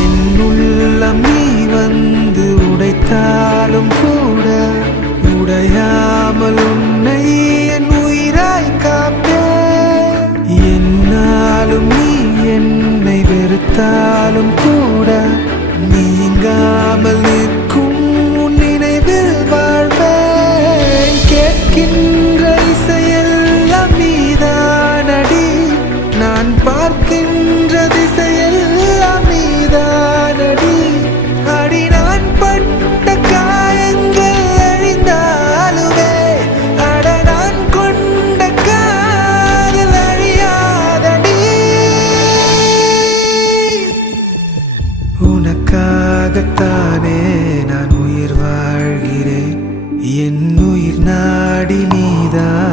என் உள்ளம் நீ வந்து உடைத்தாலும் கூட உடையாமல் உன்னை என் உயிராய் காப்பேன். என்னாலும் நீ என்னை வெறுத்தாலும் கூட நீங்காமல் நிற்கும் உன் நினைவில் வாழ்வேன். கேட்கின்ற இசையெல்லாம் நீதானடி, நான் பார்க்கின்ற திசையெல்லாம் நீதானடி. அடி நான் பட்ட காயங்கள் அழிந்தாலுமே அட நான் கொண்ட காதல் அழியாதடி. உனக்காகத்தானே நான் உயிர் வாழ்கிறேன், என் உயிர் நாடி நீதான்.